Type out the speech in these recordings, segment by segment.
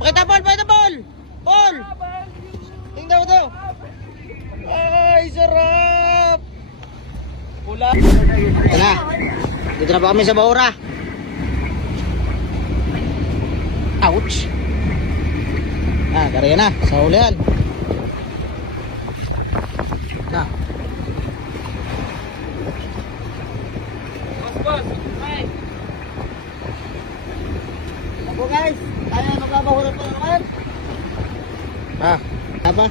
Pakita ball, pakita ball! Ball! Tingnan mo to! Ay, sarap! Pula! Ito na! Dito na pa kami sa Bahura. Ouch! Karaya na, sa ulihan. Na. Boss, hi! Ako guys, tayo magbabahura po naman. Apa?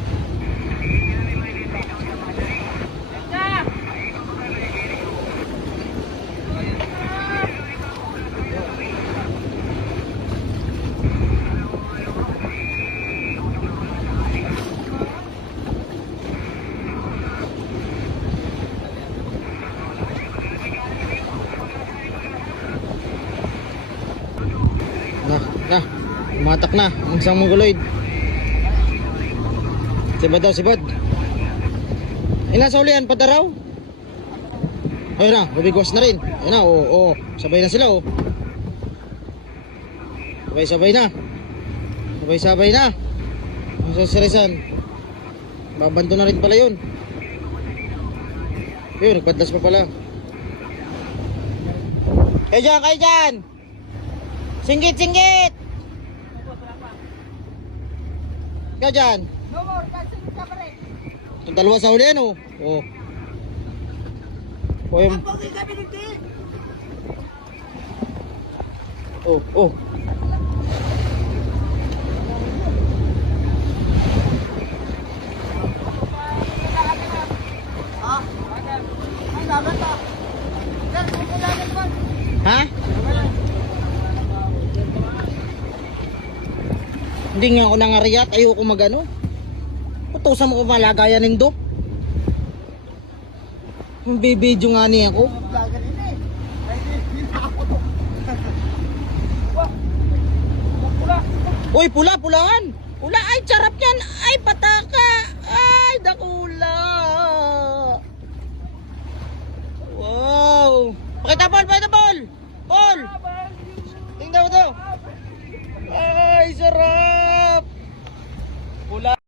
Umatak na ang isang mongoloid. Sibad daw, sibad. Nasa ulihan, pataraw. Ayun na, bubigwas na rin. Ayun na, oo, sabay na sila, Sabay-sabay na. Sabay-sabay na. Ang sasarisan. Babanto na rin pala yun. Yun, nagpadlas pa pala. Kayo dyan! Singgit! Ikaw dyan. No more, kasunod ka pa rin. Itong dalawa sa huli yan, yung... Pagpagin kami nito Oh. Ay, laban pa. Ha? Hindi nga ako nangariyat, ayoko magano. Putusan mo ko malagayan nindo. Bibidyo nga niya ako. Uy, pulaan. Pula, ay sarap yan. Ay, pataka. Ay, dakula. Wow. Pakita ball.